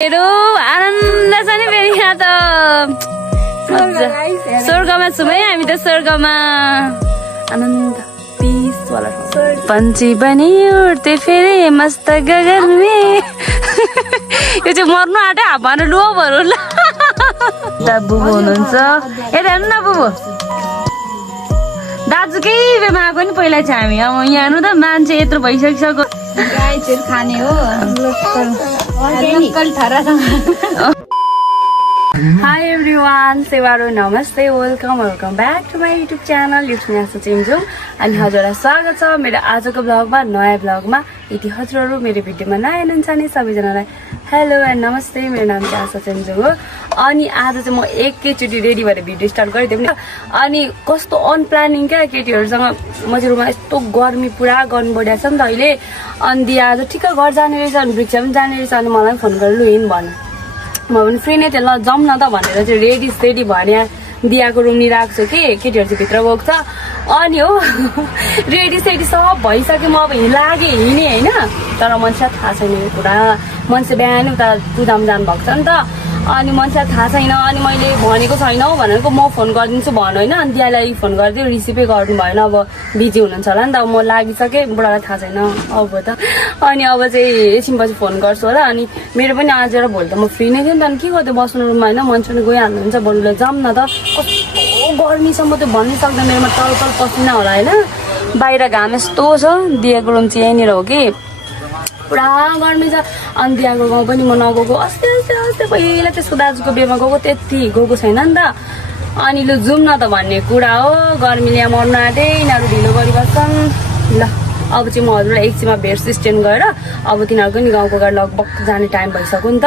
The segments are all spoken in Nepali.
आनन्द छ नि फेरि यहाँ त स्वर्गमा छौँ है हामी त स्वर्गमा आनन्द पिस वाला पंछी बनी उड्थे फेरि मस्त गगन में यो चाहिँ मर्नु आँट्यो हावामा डुबहरू ल बुबु हुनुहुन्छ यता हेर्नु न बुबु दाजुकै बेमा आएको नि पहिला चाहिँ हामी अब यहाँ हेर्नु त मान्छे यत्रो भइसकिसक्यो गाईहरू खाने हो लोकल ठरासँग Hi everyone, सेवारो नमस्ते, welcome back to my YouTube channel YouTube Chinjung अनि हजुरलाई स्वागत छ मेरो आजको ब्लगमा नयाँ ब्लगमा। यदि हजुरहरू मेरो भिडियोमा नयाँ हुनुहुन्छ भने सबैजनालाई हेलो एन्ड नमस्ते। मेरो नाम चाहिँ आशा चिन्जुङ हो अनि आज चाहिँ म एकैचोटि रेडी भएर भिडियो स्टार्ट गरिदिउँ नि। अनि कस्तो अनप्लानिङ क्या केटीहरूसँग मजुरमा यस्तो गर्मी पुरा गर्नु बढिरहेको छ नि त अहिले। अनि दिया आज ठिक्क घर जाने रहेछ अनि वृक्ष पनि जाने रहेछ अनि मलाई फोन गरेर लु हिँड भन्नु म पनि फ्री नै थिएँ ल जाउँ न त भनेर चाहिँ रेडी सेडी भएर यहाँ दियाको रुम लिइरहेको छु कि केटीहरू चाहिँ भित्र गएको छ अनि हो रेडी सेडी सब भइसक्यो। म अब लागेँ हिँडेँ होइन तर मान्छेलाई थाहा छैन यो कुरा। मान्छे बिहानै उता पूजामा जानुभएको छ नि त अनि मान्छेलाई थाहा छैन। अनि मैले भनेको छैन हौ भनेको म फोन गरिदिन्छु भन होइन। अनि दियालाई फोन गरिदियो रिसिभै गर्नु भएन अब बिजी हुनुहुन्छ होला नि त। म लागिसकेँ बुढालाई थाहा छैन अब त। अनि अब चाहिँ एकछिनपछि फोन गर्छु होला। अनि मेरो पनि आज र भोलि त म फ्री नै थिएँ नि त। अनि के गर्दै बस्नु रुममा होइन मान्छे पनि गइहाल्नुहुन्छ बरुले जाऊँ न त। कस्तो गर्मी छ म त भन्नै सक्दैन मेरोमा तल पसिना होला होइन। बाहिर घाम यस्तो छ दिएको रुम चाहिँ यहीँनिर हो कि पुरा गर्मी छ। अनि दियाको गाउँ पनि म नगएको अस्ति पहिला त्यसको दाजुको बिहेमा गएको त्यति गएको छैन नि त। अनि लु जाउँ न त भन्ने कुरा हो। गर्मीले यहाँ मर्नु आँटे यिनीहरू ढिलो गरिबस्छन्। ल अब चाहिँ म हजुरलाई एकछिनमा भेट्छु स्ट्यान्ड गएर। अब तिनीहरूको नि गाउँको गाडी लगभग जाने टाइम भइसक्यो नि त।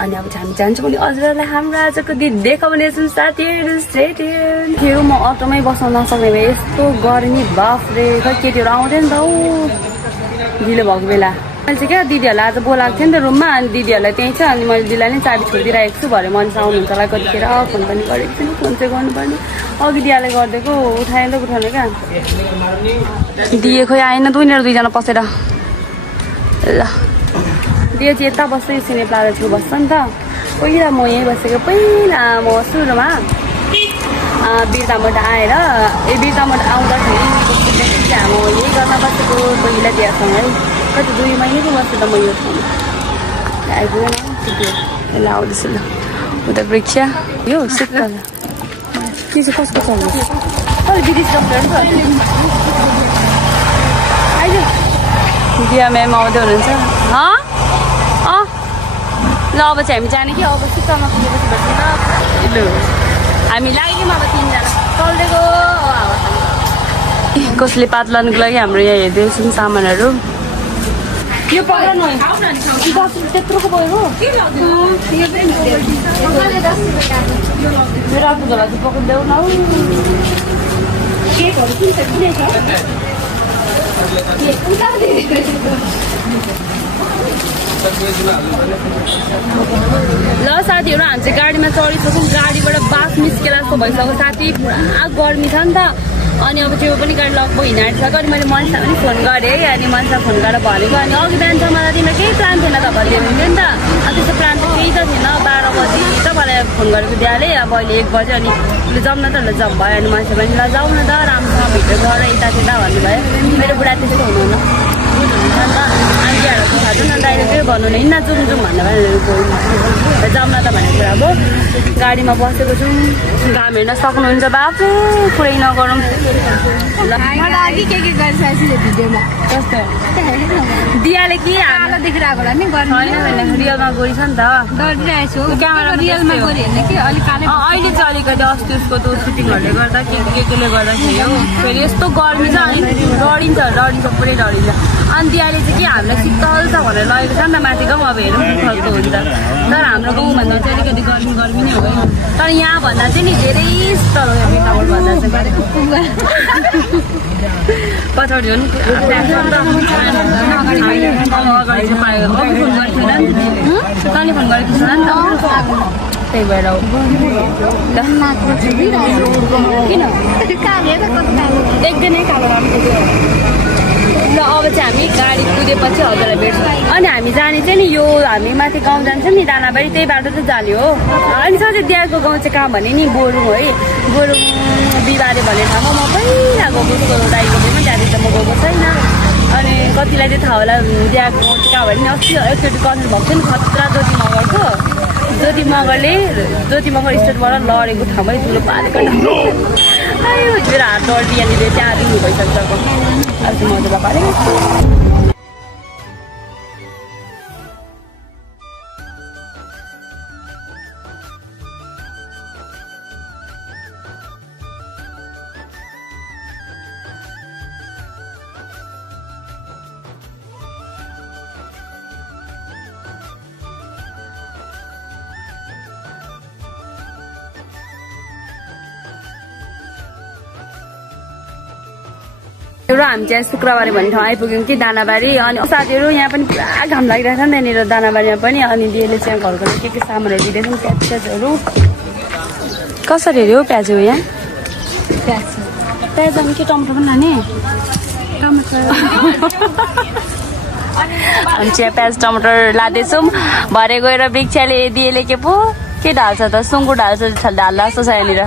अनि अब चाहिँ हामी जान्छौँ अनि हजुरलाई हाम्रो आजको दिन देखाउने छौँ साथीहरू स्ट्रेट थियो। म अटोमै बस्न नसक्ने भए यस्तो गर्मी बाफ्रे खै केटीहरू आउँदैन त हौ ढिलो भएको बेला। मैले चाहिँ क्या दिदीहरूलाई आज बोलाएको थिएँ नि त रुममा। अनि दिदीहरूलाई त्यहीँ छ अनि मैले दिदीलाई नै चाबी छोडिदिइरहेको छु भरे मान्छे आउनुहुन्छ होला कतिखेर फोन पनि गरेको छु फोन चाहिँ गर्नुपर्ने। अघि दियाले गरिदिएको उठाएन उठाउने क्या दिए खोइ आएन त उनीहरू दुईजना पसेर ल दिए चाहिँ यता बस्छ सिने प्लाजा छेउ बस्छ नि त। पहिला म यहीँ बसेको पहिला म सुरुमा बिर्तामोट आएर बिर्तामोट आउँदाखेरि म यही गर्न बसेको पहिला दियासँग है कति 2 महिना पो बस्छु त म यो ठाउँमा आइपुगेन ल आउँदैछु ल उता वृक्ष यो शीतल के चाहिँ कसको चल्दैछ विदेश डक्टर आइज दिया म्याम आउँदै हुनुहुन्छ ल अब चाहिँ हामी जाने कि अब शीतलमा पुगेपछि बस्नु ल हामी लाग्यौँ अब 3 जना चल्दिएको कसले पात लानुको लागि हाम्रो यहाँ हेर्दैछौँ सामानहरू। यो पक्राउनु त्यत्रोको भयो मेरो आफ्नो झोला चाहिँ पक्रिदेऊ न ल साथीहरू हामी चाहिँ गाडीमा चढिसक्यौँ। गाडीबाट बास निस्केर जस्तो भइसक्यो साथी पुरा गर्मी छ नि त। अनि अब त्यो पनि गाडी लगभग हिँडाइसक्यो। अनि मैले मनिषलाई पनि फोन गरेँ है अनि मनिषलाई फोन गरेर भनेको अनि अघि बिहानसम्म त तिम्रो केही प्लान थिएन त भन्दै हुन्थ्यो नि त। अनि त्यस्तो प्लान त केही त थिएन 12 बजी त मलाई फोन गरेको दियाले अब अहिले 1 बज्यो अनि लु जाउँ न त ल जाउँ भयो। अनि मान्छे पनि ल जाउँ न त राम्रोसँग भित्र गएर यता त्यता भन्नुभयो। मेरो बुढा त्यस्तो हुनुहुन्न हुनुहुन्छ नि त। अनि त्यहाँहरू थाहा छैन डाइरेक्टै भन्नु नि हिँड्न जाउँ जाउँ भन्दा पनि जाउँ न त भन्ने कुरा अब गाडीमा बसेको छौँ। घाम हेर्न सक्नुहुन्छ बाफे पुरै नगरौँ कस्तो दियाले कि हाम्रो देखिरहेको होला नि रियलमा गोरी छ नि त अहिले चाहिँ अलिकति अस्ति उसको त्यो सुटिङहरूले गर्दा केले गर्दाखेरि हो फेरि यस्तो गर्मी छ अनि डढिन्छ पुरै डढिन्छ। अनि दियाले चाहिँ के हामीलाई शीतल छ भनेर लगेको छ नि त माथि गाउँ अब हेरौँ खालको हुन्छ तर हाम्रो गाउँभन्दा चाहिँ अलिकति गर्मी नै हो तर यहाँ भन्दा चाहिँ नि धेरै शीतल हो बिर्तामोट भन्दा चाहिँ पछाडि हो नि अगाडि चाहिँ पायो अघि फोन गरेको थिएन नि तैँले फोन गरेको थिएन नि त त्यही भएर हो किन एकदिनै कालो राम्रो ल अब चाहिँ हामी गाडी कुदेपछि हजुरलाई भेट्छौँ अनि हामी जाने चाहिँ नि यो हामी माथि गाउँ जान्छ नि दानाबारी त्यही बाटो चाहिँ जाने हो अनि सधैँ दियाको गाउँ चाहिँ कहाँ भने नि बोरुङ है बोरुङ बिहिबारे भन्ने ठाउँमा म पहिला गएको दाइको पनि त्यहाँदेखि त म गएको छैन अनि कतिलाई चाहिँ थाहा होला दियाको गाउँ चाहिँ कहाँ भने नि अस्ति एकचोटि कन्सर्ट भएको थियो नि खतरा ज्योति मगरको ज्योति मगर स्टेटबाट लडेको ठाउँमै ठुलो पारेको ठाउँ मेरो हात डल्टी यहाँनिर त्यहाँ दिनु भइसक्छ आज मजा पारेको र हामी चाहिँ शुक्रबारे भन्ने ठाउँ आइपुग्यौँ कि दानाबारी अनि साथीहरू यहाँ पनि पुरा घाम लागिरहेको छ नि त्यहाँनिर दानाबारीमा पनि अनि दिदीले चाहिँ घरको के सामानहरू दिँदैछौँ प्याजहरू कसरी हेऱ्यो प्याज हो यहाँ प्याज अनि के टमाटर पनि लाने टमाटर अनि चाहिँ प्याज टमाटर लाँदैछौँ भरे गएर वृक्षले दिदीले के पो के ढाल्छ त सुँगुर ढाल्छ ढाल्ला जस्तो छ यहाँनिर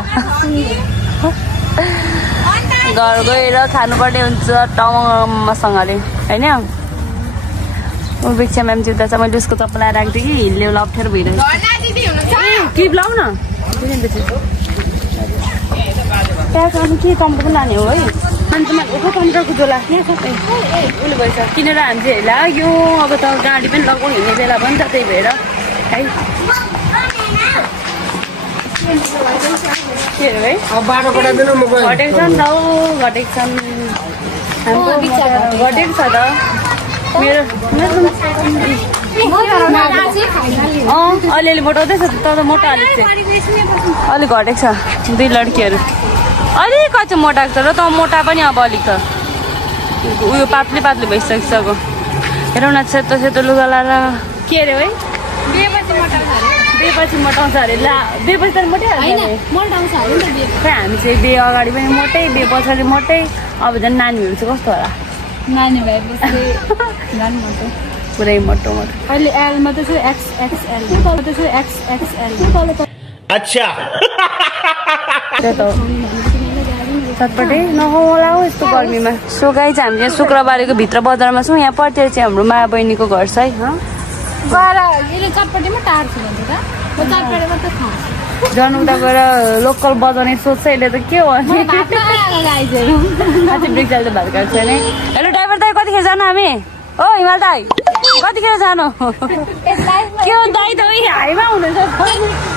घर गएर खानुपर्ने हुन्छ टाउसँगले होइन वृक्ष म्याम चिप्दा चाहिँ मैले उसको चप्पल लगाएर राख्थेँ कि हिल्ले अप्ठ्यारो भइरहेको क्लिप लाउँ न प्याज अनि के टमाटर पनि लाने हो है अनि त मैले ओखो टमाटरको जो लाग्ने सबै उसले भइसक्यो किनेर हामी चाहिँ लाग्यो अब त गाडी पनि लगाउँ हिँड्ने बेला पनि त त्यही भएर है के अरे है घटेको छ नि त घटेको छ घटेको छ त मेरो अलिअलि मोटाउँदैछ त मोटा अलिक चाहिँ अलिक घटेको छ दुई लड्कीहरू अलिक चाहिँ मोटाएको छ र त मोटा पनि अब अलिक त उयो पातली पातली भइसकिसक्यो हेरौँ न सेतो लुगा लाएर के अरे है बेपछि मोटाउँछ अरे ला बेपछि त मोटाइहाल्छ खै हामी चाहिँ बे अगाडि पनि मोटै बे पछाडि मोटै अब झन् नानीहरू चाहिँ कस्तो होला नानी भएपछि पुरै मोटो अहिले एलमा त एक्सएक्सएल अच्छा चटपटै नखाउला हो यस्तो गर्मीमा सो गाई चाहिँ हामी यहाँ शुक्रबारको भित्र बजारमा छौँ यहाँ पर्तिर चाहिँ हाम्रो माया बहिनीको घर छ है गएर यसले चटपटीमा टार्छु भन्छ त म चटपटीमा त खान्छु जनउता गएर लोकल बजाउने सोच्छ यसले त के हो अनि गाइजहरू अझै ब्रेक चाल्दै भात काट्छ नि हेलो ड्राइभर दाइ कतिखेर जानु हामी ओ हिमाल दाइ कतिखेर जानु के हो दाइ त उही हाइमा हुनुहुन्छ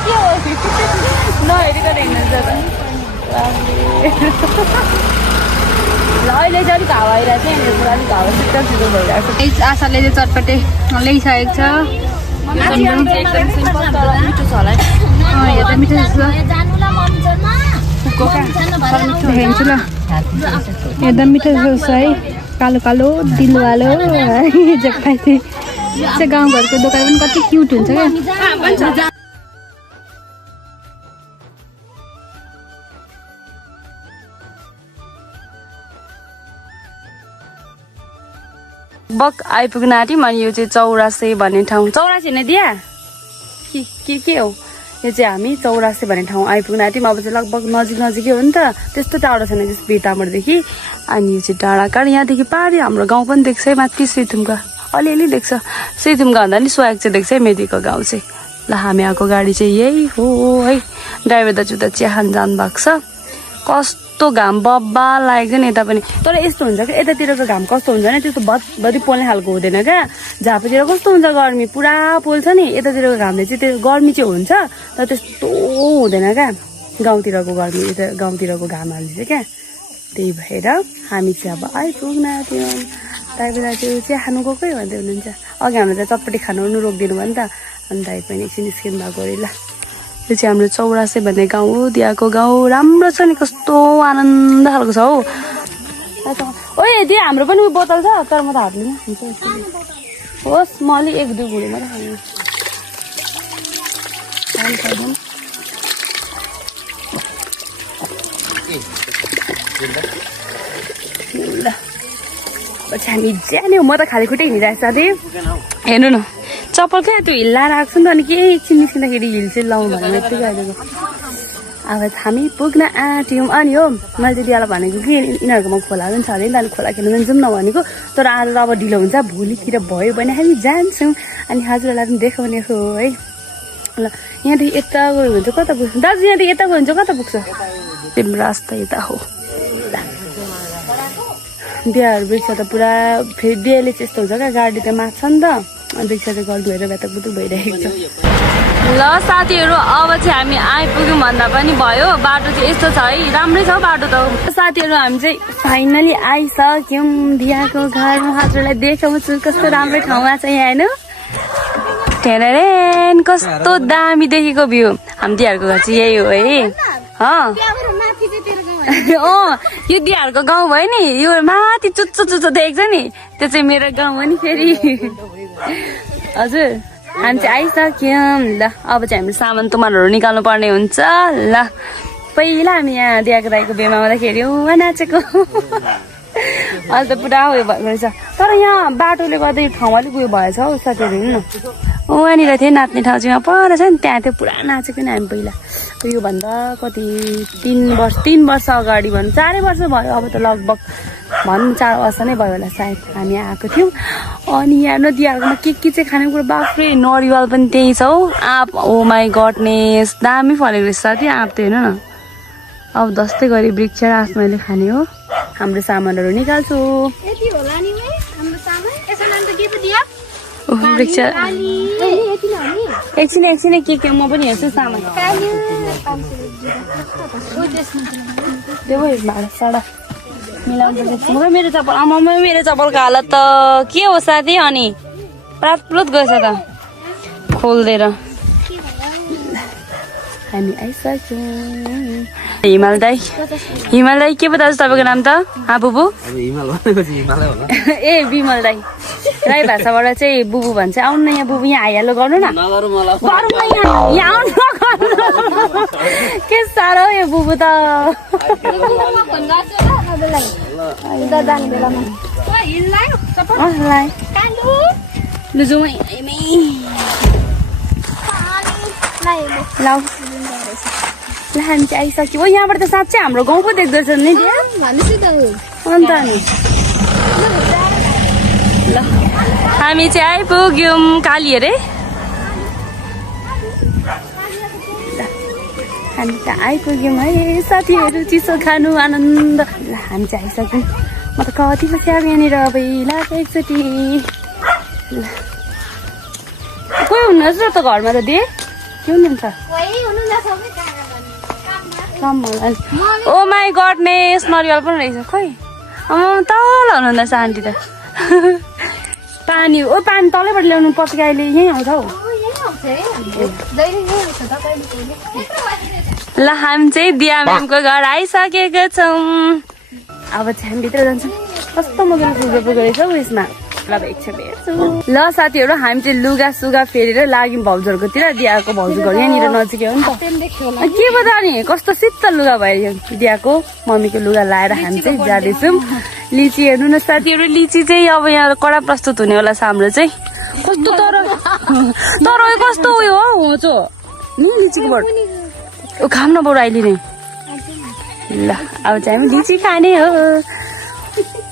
के हो नहेरिकन हिँड्नुहुन्छ ल अहिले चाहिँ अलिक हावा आइरहेको छ यहाँनिर पुरा अलिक हावा शीतल भइरहेको छ आशाले चाहिँ चटपटे ल्याइसकेको छ एकदम सिम्पल तर मिठो छ होला यो त मिठो छ हेर्छु ल एकदम मिठो छ है कालो कालो दिलवालो जग्गाथि चाहिँ गाउँघरको दोकान पनि कति क्युट हुन्छ क्या बक आइपुग्न आँट्यौँ अनि यो चाहिँ चौरासे भन्ने ठाउँ चौरासे नै दिया के हो यो चाहिँ हामी चौरासे भन्ने ठाउँ आइपुग्न आँट्यौँ अब चाहिँ लगभग नजिकै हो नि त त्यस्तो टाढो छैन जस्तो बिरतामोडदेखि अनि यो चाहिँ डाँडाकाँड यहाँदेखि पारि हाम्रो गाउँ पनि देख्छ है माथि श्रीथुम्का अलिअलि देख्छ श्रीथुम्का भन्दा नि स्वाग चाहिँ देख्छ है मेदीको गाउँ चाहिँ ल हामी आएको गाडी चाहिँ यही हो है ड्राइभर दाजु त चिया खान जानु भएको छ कस्तो घाम बब्बा लागेको नि यता पनि तर यस्तो हुन्छ क्या यतातिरको घाम कस्तो हुन्छ नि त्यस्तो भरि पोल्ने खालको हुँदैन क्या झापातिर कस्तो हुन्छ गर्मी पुरा पोल्छ नि यतातिरको घामले चाहिँ त्यो गर्मी चाहिँ हुन्छ तर त्यस्तो हुँदैन क्या गाउँतिरको गर्मी यता गाउँतिरको घामहरूले चाहिँ क्या त्यही भएर हामी चाहिँ अब आइपुग्न त्यो ड्राइभर दाजु चिया खानु गएकै भन्दै हुनुहुन्छ अघि हामीले त चटपटी खानु रोकिदिनु भयो नि त अनि दाइ पनि एकछिन निस्किनु भएको अरे ल यो चाहिँ हाम्रो चौरासे भन्ने गाउँ हो दियाको गाउँ राम्रो छ नि कस्तो आनन्द खालको छ हौ ओए दिया हाम्रो पनि उयो बोतल छ तर म त हात लिनु होस् म अलिक एक दुई घुँडी मात्रै खानु ल हामी ज्याने हो म त खाली खुट्टै हिँडिरहेको साथी हेर्नु न चप्पल क्या त्यो हिल्लाएर आएको छ नि त अनि केही एकछिन निस्किँदाखेरि हिल चाहिँ लाउनु भनेर यत्तिकै अहिलेको अब हामी पुग्न आँट्यौँ अनि हो मैले चाहिँ दियालाई भनेको कि यिनीहरूकोमा खोला पनि छ अरे नि त अनि खोला खेल्नु पनि जाउँ न भनेको तर आज त अब ढिलो हुन्छ भोलितिर भयो भने हामी जान्छौँ अनि हजुरहरूलाई पनि देखाउने हो है ल यहाँदेखि यता गयो भने चाहिँ कता पुग्छ दाजु यहाँदेखि यता गयो भने चाहिँ कता पुग्छ तिम्रो रास्ता यता हो बिहाहरू वृक्ष त पुरा फेरि बिहाले चाहिँ यस्तो हुन्छ क्या गाडी त माथ्छ नि त अनि वृक्ष चाहिँ घर धोएर भ्यातकबुतुक भइरहेको छ ल साथीहरू अब चाहिँ हामी आइपुग्यौँ भन्दा पनि भयो बाटो चाहिँ यस्तो छ है राम्रै छ बाटो त साथीहरू हामी चाहिँ फाइनली आइसक्यौँ दियाको घरमा हजुरलाई देखाउँछु कस्तो राम्रो ठाउँमा छ यहाँ होइन टेरेन कस्तो दामी देखेको भ्यू हामी दियाहरूको घर चाहिँ यही हो है यो दियाहरूको गाउँ भयो नि यो माथि चुच्चो चुच्चो देख्छ नि त्यो चाहिँ मेरो गाउँ हो नि फेरि हजुर हामी चाहिँ आइसक्यौँ ल अब चाहिँ हामीले सामान तुमानहरू निकाल्नु पर्ने हुन्छ ल पहिला हामी यहाँ दियाको दाइको बिहेमा आउँदाखेरि उहाँ नाचेको अहिले त पुरा उयो भएको रहेछ तर यहाँ बाटोले गर्दा यो ठाउँ अलिक उयो भएछ हौ साथीहरू हेर्नु न वहाँनिर थियो नाच्ने ठाउँ चाहिँ पर छ नि त्यहाँ थियो पुरा नाचेको नि हामी पहिला योभन्दा कति 3 वर्ष अगाडि भनौँ 4 वर्ष भयो अब त लगभग भनौँ 4 वर्ष नै भयो होला सायद हामी आएको थियौँ अनि यहाँ नदीहरूकोमा के चाहिँ खानेकुरो बाफ्रे नरिवल पनि त्यही छ हौ आँप ओ माई गडनेस दामी फलेको रहेछ साथी आँप त हेर्नु न अब जस्तै गरी वृक्ष आँप मैले खाने हो हाम्रो सामानहरू निकाल्छु वृक्ष एकछिन के म पनि हेर्छु सामान साडा मिलाउनु मेरो चप्पल आमामा मेरो चप्पलको हालत त के हो साथी अनि प्रातप्रुत गएछ त खोलिदिएर हामी आइसक्यौँ हिमाल दाई के पो दाजु तपाईँको नाम त बुबु ए बिमल दाई राई भाषाबाट चाहिँ बुबु भन्छ आउनु न यहाँ बुबु यहाँ आइहाल्नु गर्नु न यहाँ आउनु के साह्रो यो बुबु त ल हामी चाहिँ आइसक्यौँ यहाँबाट त साँच्चै हाम्रो गाउँ पो देख्दैछ नि अन्त नि ल हामी चाहिँ आइपुग्यौँ काली अरे हामी त आइपुग्यौँ है साथीहरू चिसो खानु आनन्द ल हामी चाहिँ आइसक्यौँ म त कति बसी आएको यहाँनिर पहिला एकचोटि ल कोही हुनुहोस् न त घरमा त दे के हुनुहुन्छ ओ माई गडनेस नरिवल पनि रहेछ खोइ तल हुनुहुँदैछ आन्टी त पानी तलैबाट ल्याउनु पर्छ कि अहिले यहीँ आउँछ हौ ल हामी चाहिँ दिया म्यामको घर आइसकेको छौँ अब चाहिँ हामी भित्र जान्छौँ कस्तो मजाले फुलको रहेछ हौ यसमा ल ल साथीहरू हामी चाहिँ लुगा सुगा फेरेर लाग्यौँ भाउजूहरूकोतिर दियाको भाउजू घर यहाँनिर नजिकै हो नि त के पता नि कस्तो शीतल लुगा भयो दियाको मम्मीको लुगा लाएर हामी चाहिँ जाँदैछौँ लिची हेर्नु न साथीहरू लिची चाहिँ अब यहाँ कडा प्रस्तुत हुनेवाला छ हाम्रो चाहिँ कस्तो तर कस्तो उयो हो होचो नि लिचीको बोट खाम न बरु अहिले नै ल अब चाहिँ हामी लिची खाने हो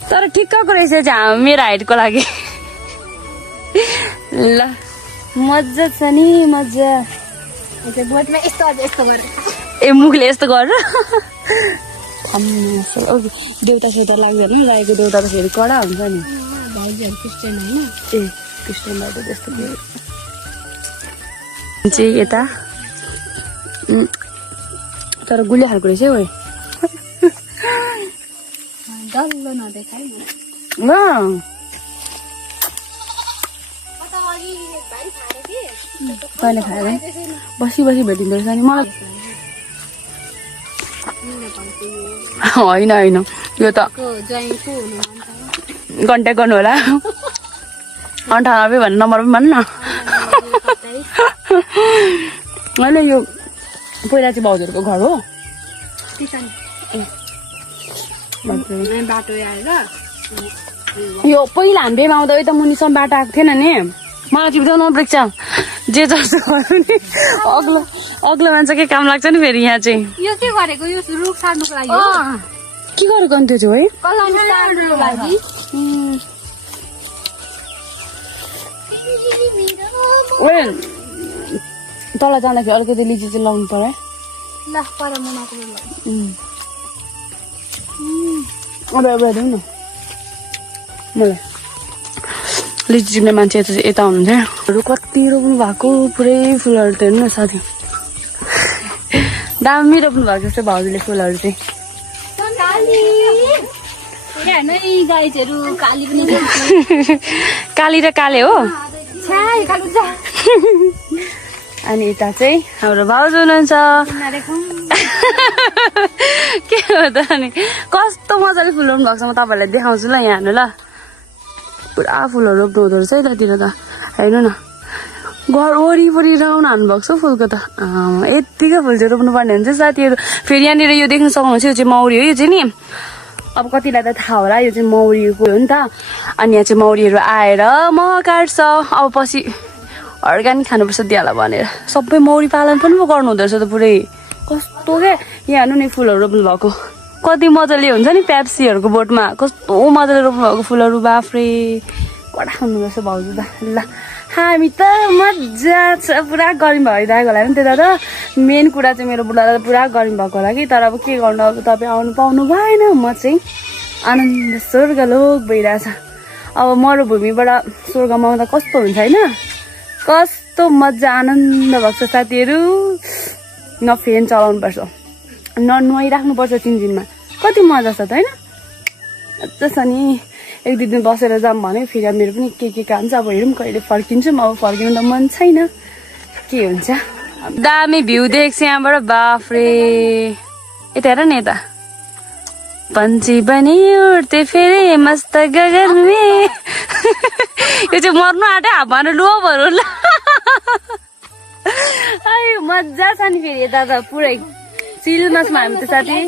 तर ठिक्कको रहेछ चाहिँ मेरो हाइटको लागि ल मजा छ नि मजा ए मुखले यस्तो गरेर देउता सेउता लाग्दैन राईको देउता त फेरि कडा हुन्छ नि ए क्रिस्चियन बाटो त्यस्तो चाहिँ यता तर गुलिया खालको रहेछ है डल्लो नदेखाइ न कहिले खाएर बसी भेटिँदो रहेछ नि मलाई होइन यो त कन्ट्याक्ट गर्नु होला 98 भन्ने नम्बर पनि भन्नु न अहिले यो पहिला चाहिँ भाउजूहरूको घर हो बाटो आएर यो पहिला हामी बेमा आउँदा यता मुनिसम्म बाटो आएको थिएन नि मलाई टिप्दैन ब्रेक छ जे जस्तो गर्नु नि अग्लो मान्छे के काम लाग्छ नि फेरि यहाँ चाहिँ यो के गरेको यो रुख सार्नुको लागि के गरेको अन्त त्यो है कलम सार्नुको लागि ओए तल जाँदाखेरि अलिकति लिची चाहिँ लाउनु पर्यो ल पर मुनाको अब एउटा दिउँ न मलाई लिची टिप्ने मान्छे यता हुनुहुन्छ कति रोप्नु भएको पुरै फुलहरू त हेर्नु न साथी दामी रोप्नु भएको जस्तो भाउजूले फुलहरू चाहिँ काली र काले हो अनि यता चाहिँ हाम्रो भाउजू हुनुहुन्छ के हो त अनि कस्तो मजाले फुल रोप्नु भएको छ म तपाईँहरूलाई देखाउँछु ल यहाँ हेर्नु ल पुरा फुलहरू रोप्नु हुँदो रहेछ यतातिर त हेर्नु न घर वरिपरि राउन्ड हान्नुभएको छ फुलको त यत्तिकै फुल चाहिँ रोप्नुपर्ने हुन्छ साथीहरू फेरि यहाँनिर यो देख्न सक्नुहुन्छ यो चाहिँ मौरी हो यो चाहिँ नि अब कतिलाई त थाहा होला यो चाहिँ मौरीको हो नि त अनि यहाँ चाहिँ मौरीहरू आएर मह काट्छ अब पछि अर्ग्यानिक खानुपर्छ दियाला भनेर सबै मौरी पालन पनि गर्नु हुँदो रहेछ त पुरै कस्तो क्या यहाँ हेर्नु नि फुलहरू रोप्नु भएको कति मजाले हुन्छ नि पेप्सीहरूको बोटमा कस्तो मजाले रोप्नु भएको फुलहरू बाफ्रे कडा खानु रहेछ भाउजू त ल हामी त मजा छ पुरा गर्मी भइरहेको होला नि त्यता त मेन कुरा चाहिँ मेरो बुढालाई पुरा गर्मी भएको होला कि तर अब के गर्नु अब तपाईँ आउनु पाउनु भएन म चाहिँ आनन्द स्वर्गलोक भइरहेछ अब मरुभूमिबाट स्वर्गमा आउँदा कस्तो हुन्छ होइन कस्तो मजा आनन्द भएको छ साथीहरू न फ्यान चलाउनु पर्छ न नुहाइराख्नुपर्छ 3 दिनमा कति मजा छ त होइन मजा छ नि 1-2 दिन बसेर जाऊँ भने फेरि मेरो पनि के काम छ अब हेरौँ कहिले फर्किन्छौँ अब फर्किनु त मन छैन के हुन्छ दामी भ्यू देख्छ यहाँबाट बाफ्रे यता हेर न यता पन्छी बनी उड्थे फेरि मस्त गगन में यो चाहिँ मर्नु आँट्यो हावामा लोभहरू ल मजा छ नि फेरि यता त पुरै चिलमासमा हामी त साथी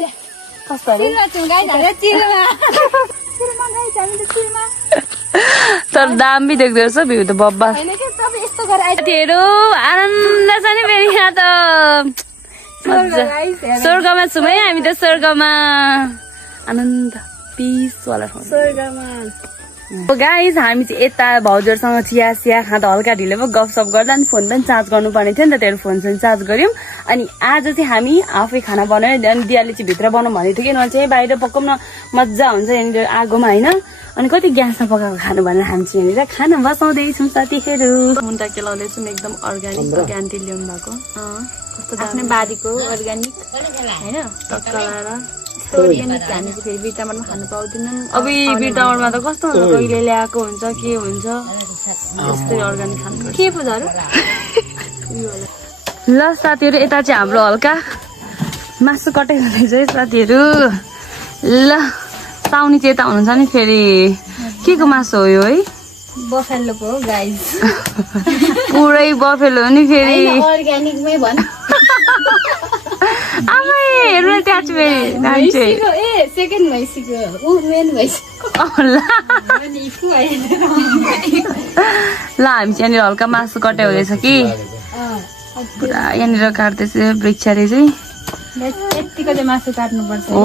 कस्तो तर दामी देख्दो रहेछ भ्यू त बब्बा साथीहरू आनन्द छ नि फेरि यहाँ त स्वर्गमा छौँ है हामी त स्वर्गमा आनन्द पिस वाला स्वर्गमा गाइस हामी चाहिँ यता भाउजूहरूसँग चिया खाँदा हल्का ढिलो भयो गफसफ गर्दा अनि फोन पनि चार्ज गर्नुपर्ने थियो नि त त्यही फोन चार्ज गऱ्यौँ अनि आज चाहिँ हामी आफै खाना बनायो अनि दियाले चाहिँ भित्र बनाउँ भनेको थियो कि नभए चाहिँ बाहिर पकाउन मजा हुन्छ यहाँनिर आगोमा होइन अनि कति ग्यासमा पकाएको खानु भनेर हामी चाहिँ यहाँनिर खाना बसाउँदैछौँ साथीहरू मुन्टा केलाउँदैछौँ एकदम अर्ग्यानिक ग्यान्टी ल्याउनु भएको कस्तो आफ्नो बारीको अर्ग्यानिक होइन टक्कलाएर अर्ग्यानिक खाने चाहिँ फेरि बिटामारमा खानु पाउँदैनौँ अब बिटामारमा त कस्तो हुन्छ कहिले ल्याएको हुन्छ के हुन्छ त्यस्तै अर्ग्यानिक खानु के पूजाहरू ल साथीहरू यता चाहिँ हाम्रो हल्का मासु कटेको रहेछ है साथीहरू ल साउनी चाहिँ यता हुनुहुन्छ नि फेरि के को मासु हो यो है बफेलोको हो गाइस पुरै बफेलो हो नि फेरि अर्ग्यानिकमै भन आमै हेर्नु त्यहाँ चाहिँ सेकेन्ड भइसक्यो ऊ मेन भइसक्यो ल हामी चाहिँ यहाँनिर हल्का मासु कट्यो हुँदैछ कि पुरा यहाँनिर काट्दैछ वृक्षले चाहिँ यतिको चाहिँ मासु काट्नुपर्छ हो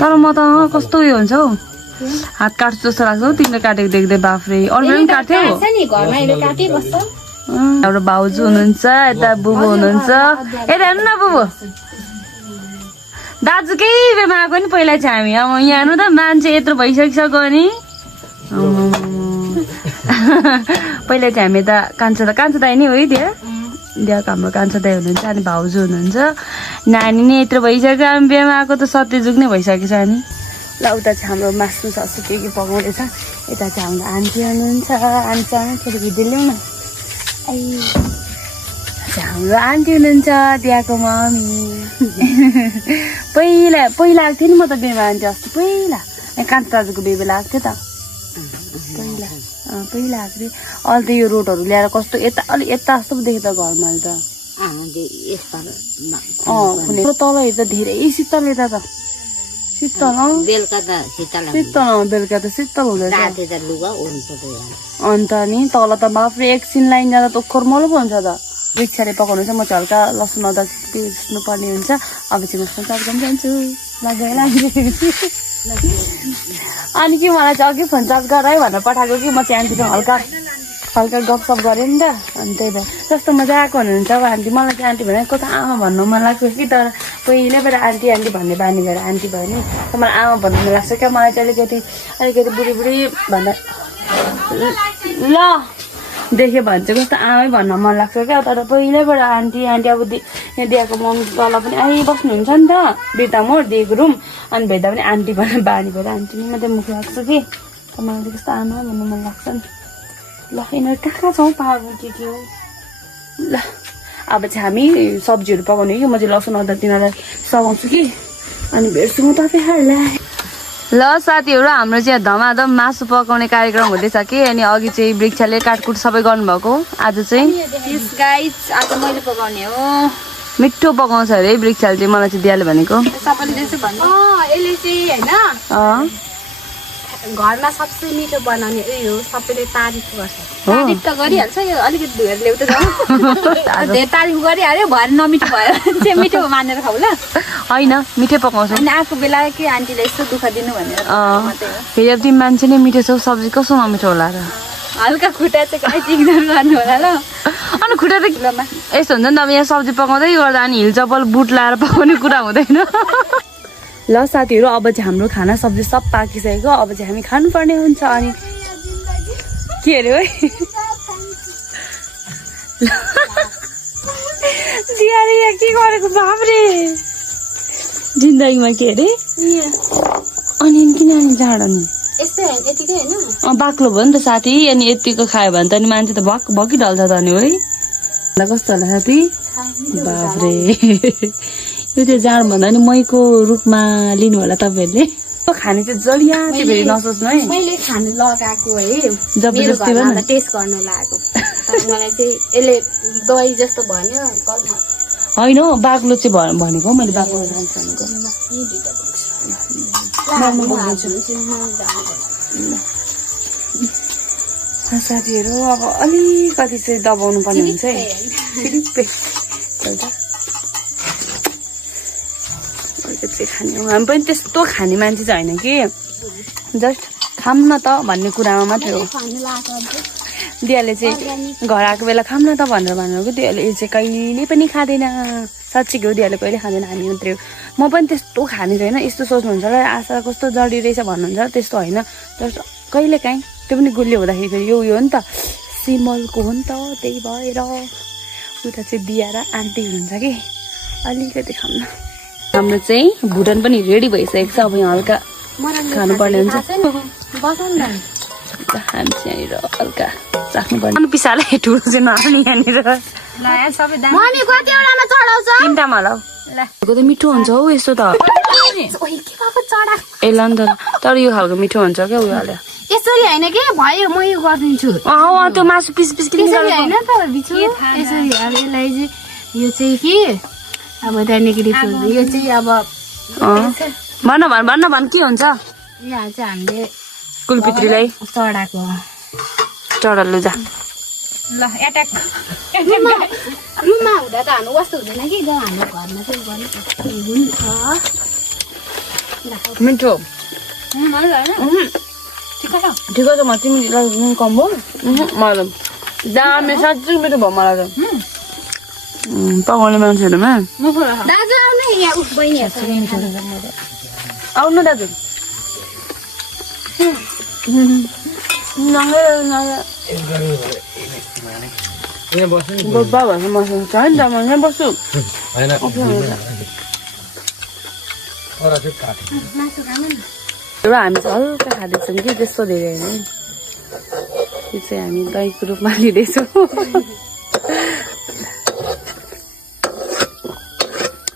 तर म त कस्तो उयो हुन्छ हौ हात काट्छु जस्तो लाग्छ हौ तिमीले काटेको देख्दै बाफ्रे अरू पनि काट्थ्यौ हाम्रो भाउजू हुनुहुन्छ यता बुबु हुनुहुन्छ यता हेर्नु न बुबु दाजुकै बेमा आएको नि पहिला चाहिँ हामी अब यहाँ हेर्नु त मान्छे यत्रो भइसकिसक्यो नि पहिला चाहिँ हामी यता कान्छो दाइ नै हो है त्यहाँ हाम्रो कान्छो दाइ हुनुहुन्छ अनि भाउजू हुनुहुन्छ नानी नै यत्रो भइसक्यो हामी बिहामा आएको त सत्यजुग नै भइसकेको छ नि ल उता चाहिँ हाम्रो मासु सासु के पकाउँदैछ यता चाहिँ हाम्रो आन्टी हुनुहुन्छ आन्टी फेरि भिडियो ल्याउँ न हाम्रो आन्टी हुनुहुन्छ त्यहाँको मम्मी पहिला आएको थियो नि म त बेमा आन्टी अस्ति पहिला कान्छो दाजुको बेबेला आएको थियो त पहिला आएको थिएँ अहिले त यो रोडहरू ल्याएर कस्तो यता अलिक यता जस्तो पो देखेँ त घरमा अहिले त तल हेर्दा धेरै शीतल यता त शीतल बेलुका त शीतल शीतल बेलुका त शीतल हुँदैछ राति त लुगा ओढ्नु पर्दैन अन्त नि तल त बाफ्रे एकछिन लाइन जाँदा त ओखर मलो पो हुन्छ त रिक्साले पकाउनु चाहिँ म चाहिँ हल्का लसुन अदुवा पिस्नु पर्ने हुन्छ अब चाहिँ म फोन चार्ज गर्न जान्छु अनि कि मलाई चाहिँ अघि फोन चार्ज गर है भनेर पठाएको कि म चाहिँ आन्टीसँग हल्का हल्का गफसप गरेँ नि त अनि त्यही भएर कस्तो मजा आएको हुनुहुन्छ अब आन्टी मलाई चाहिँ आन्टी भनेको त आमा भन्नु मन लाग्छ कि तर पहिल्यैबाट आन्टी आन्टी भन्ने बानी भएर आन्टी भयो नि त मलाई आमा भन्नु मन लाग्छ क्या मलाई चाहिँ अलिकति बुढी बुढी भन्दा ल देख्यो भने चाहिँ कस्तो आमै भन्न मन लाग्छ क्या तर पहिल्यैबाट आन्टी आन्टी अब यहाँ दिएको मम्मी तल पनि आइबस्नुहुन्छ नि त बिर्ता मोड दिएको रुम अनि भेट्दा पनि आन्टी भनेर बानी भएर आन्टी नि मात्रै मुख लाग्छ कि मलाई चाहिँ कस्तो आमा भन्नु मन लाग्छ नि ल यिनीहरू कहाँ छौँ पाहाडमा के हो ल अब चाहिँ हामी सब्जीहरू पकाउने कि म चाहिँ लसुन अदुवा तिनीहरूलाई सघाउँछु कि अनि भेट्छु म तपाईँहरूलाई ल साथीहरू हाम्रो चाहिँ धमाधम मासु पकाउने कार्यक्रम हुँदैछ कि अनि अघि चाहिँ वृक्षले काटकुट सबै गर्नुभएको आज चाहिँ गाइस आज मैले पकाउने हो मिठो पकाउँछ अरे वृक्षले चाहिँ मलाई चाहिँ दिइहाल्यो भनेको सबैले त्यसो भन्छ यसले चाहिँ होइन घरमा सबसे मिठो बनाउने उयो हो सबैले तारिफ गर्छ तारिफ त गरिहाल्छ यो अलिकति धुएर ल्याउँछ धेरै तारिफ गरिहाल्यो भएर नमिठो भयो चाहिँ मिठो मानेर खाऊ ल होइन मिठै पकाउँछ अनि आएको बेला कि आन्टीले यस्तो दुःख दिनु भनेर फेरि अब तिमी मान्छे नै मिठो छौ सब्जी कस्तो नमिठो होला र हल्का खुट्टा चाहिँ कहीँ चिक्दर गर्नु होला ल अनि खुट्टा त यस्तो हुन्छ नि त अब यहाँ सब्जी पकाउँदै गर्दा अनि हिल चप्पल बुट लाएर पकाउने कुरा हुँदैन ल साथीहरू अब चाहिँ हाम्रो खाना सब्जी सब पाकिसकेको अब चाहिँ हामी खानुपर्ने हुन्छ अनि के अरे है दियाले यहाँ के गरेको बाफ्रे जिन्दगीमा के अरे अनि किन जाँड अनि यस्तै होइन यतिकै होइन बाक्लो भयो नि त साथी अनि यतिको खायो भने त अनि मान्छे त भक भकी ढल्छ त अनि है कस्तो होला साथी बाफ्रे यो चाहिँ जाँड भन्दा नि मैको रूपमा लिनु होला तपाईँहरूले खाने चाहिँ जडिया चाहिँ फेरि नसोच्नु है मैले खानु लगाएको है जबरजस्ती टेस्ट गर्न लागेको मलाई चाहिँ यसले दही जस्तो भन्यो होइन हौ बाक्लो चाहिँ भनेको मैले बाक्लो जान्छ भनेको साथीहरू अब अलिकति चाहिँ दबाउनु पर्ने हुन्छ है खाने हो हामी पनि त्यस्तो खाने मान्छे चाहिँ होइन कि जस्ट खाम न त भन्ने कुरामा मात्रै हो दियाले चाहिँ घर आएको बेला खाम न त भनेर भनेको दियाले चाहिँ कहिले पनि खाँदैन साँच्चीको हो दियाले कहिले खाँदैन हामी मात्रै हो म पनि त्यस्तो खाने छैन यस्तो सोच्नुहुन्छ र आशा कस्तो जडी रहेछ भन्नुहुन्छ त्यस्तो होइन जस्ट कहिले काहीँ त्यो पनि गुलियो हुँदाखेरि फेरि यो हो नि त सिमलको हो नि त त्यही भएर उता चाहिँ दिया र आन्टी हुनुहुन्छ कि अलिकति खाम न हाम्रो चाहिँ भुटन पनि रेडी भइसकेको छ अब यहाँ हल्का खानुपर्ने हुन्छ हामी चाहिँ यहाँनिर हल्का चाख्नुपर्ने पिसाले ठुलो चाहिँ नहाल्ने यहाँनिर तिनवटामा होला त मिठो हुन्छ हौ यस्तो त ए ल नि त तर यो खालको मिठो हुन्छ क्या उयो हाल्यो यसरी होइन कि भयो म यो गरिदिन्छु त्यो मासु पिस पिस होइन त यसरी अब यसलाई चाहिँ यो चाहिँ के अब त्यहाँदेखि यो चाहिँ अब भन्न के हुन्छ यहाँ चाहिँ हामीले कुलपित्रीलाई चढाएको चढल्लु जा ल एट्याक रुममा हुँदा त हाल्नु कस्तो हुँदैन कि हाम्रो घरमा चाहिँ गर्नु मिठो ठिक छ म तिमीलाई कम हो मलाई दामी साँच्चै मिठो भयो मलाई त पकाउने मान्छेहरूमा दाजु आउनु यहाँ उस बहिनी आउनु दाजु बाबा मसँग छ नि त म यहाँ बस्छु हामी चाहिँ हल्का खाँदैछौँ कि त्यस्तो धेरै होइन यो चाहिँ हामी दहीको रूपमा लिँदैछौँ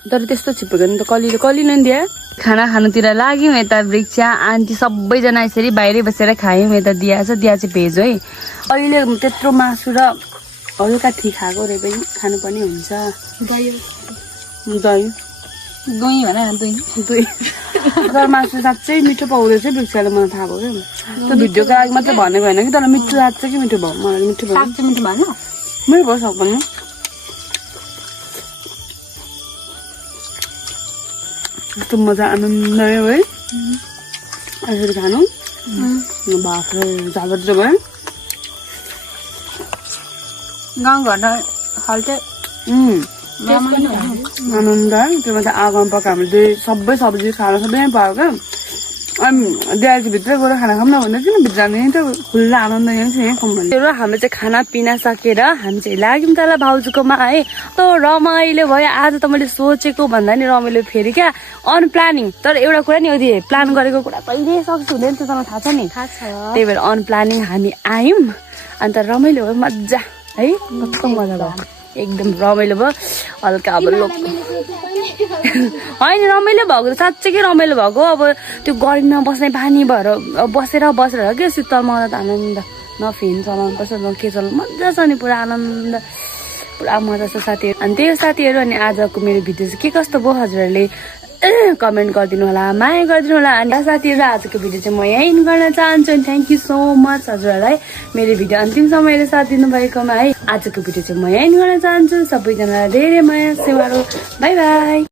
तर त्यस्तो छिपेको नि त कलिलो नि दिया खाना खानुतिर लाग्यौँ यता वृक्ष आन्टी सबैजना यसरी बाहिरै बसेर खायौँ यता दिया छ दिया चाहिँ भेज है अहिले त्यत्रो मासु र हल्का ठिक खाएको रे पनि खानुपर्ने हुन्छ दही दही दही भने दही तर मासु साँच्चै मिठो पाउँदैछ बिर्साले मलाई थाहा भयो क्या त्यो भिडियोको लागि मात्रै भनेको होइन कि तर मिठो लाग्छ कि मिठो भयो मलाई मिठो भयो साँच्चै मिठो भएन मेरो भयो सक्दैन कस्तो मजा आनन्द है यसरी खानु बाफ्रे झालर चाहिँ भयो गाउँघरमा खाल्टे आनन्द त्यो माथि आगोमा पकायो भने चाहिँ सबै सब्जी खाना सबै पायो क्या अनि दिवालीको भित्रै गएर खाना खाऊँ न भन्दा किन भित्र जाने त खुल्ला आनन्द यहाँ चाहिँ यहीँ खाऊँ भने हाम्रो चाहिँ खानापिना सकेर हामी चाहिँ लाग्यौँ तल भाउजूकोमा है त रमाइलो भयो आज त मैले सोचेको भन्दा नि रमाइलो फेरि क्या अनप्लानिङ तर एउटा कुरा नि यदि प्लान गरेको कुरा कहिले सक्छु हुँदैन त्यसमा थाहा छ नि त्यही भएर अनप्लानिङ हामी आयौँ अन्त रमाइलो भयो मजा है कस्तो मजा भयो एकदम रमाइलो भयो हल्का अब लोक होइन रमाइलो भएको त साँच्चै रमाइलो भएको अब त्यो गर्मीमा बस्ने बानी भएर बसेर के शीतलमा त आनन्द न फ्यान चलाउनु पर्छ न के चलाउनु मजा छ नि पुरा आनन्द पुरा मजा छ साथीहरू अनि त्यही साथीहरू अनि आजको मेरो भिडियो चाहिँ के कस्तो भयो हजुरहरूले कमेन्ट गरिदिनु होला माया गरिदिनु होला अनि साथीहरू आजको भिडियो चाहिँ म यहीँ गर्न चाहन्छु अनि थ्याङ्क यू सो मच हजुरहरूलाई मेरो भिडियो अन्तिमसम्म हेरेर साथ दिनुभएकोमा है आजको भिडियो चाहिँ म यहीँ गर्न चाहन्छु सबैजनालाई धेरै माया सेवाहरू बाई बाई